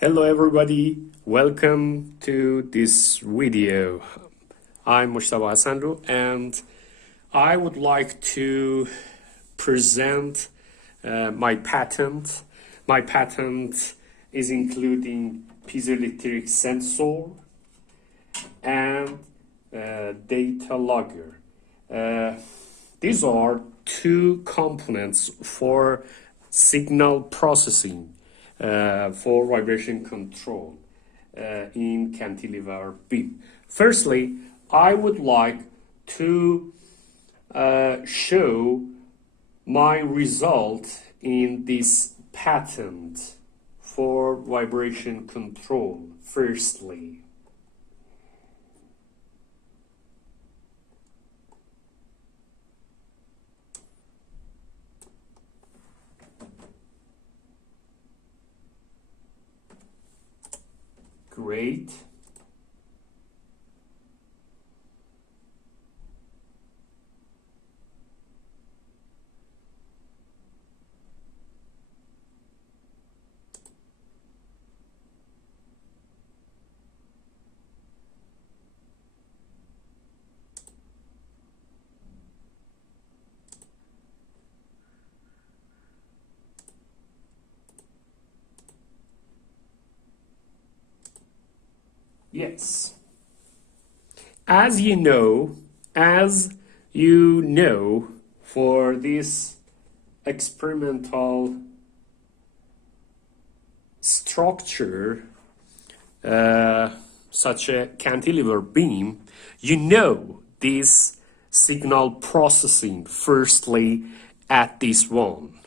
Hello everybody, welcome to this video. I'm Mojtaba Hasanlu and I would like to present my patent. My patent is including piezoelectric sensor and data logger. These are two components for signal processing for vibration control in Cantilever beam. Firstly, I would like to show my result in this patent for vibration control. Firstly, great. Yes. As you know, for this experimental structure, such a cantilever beam, you know this signal processing firstly at this one.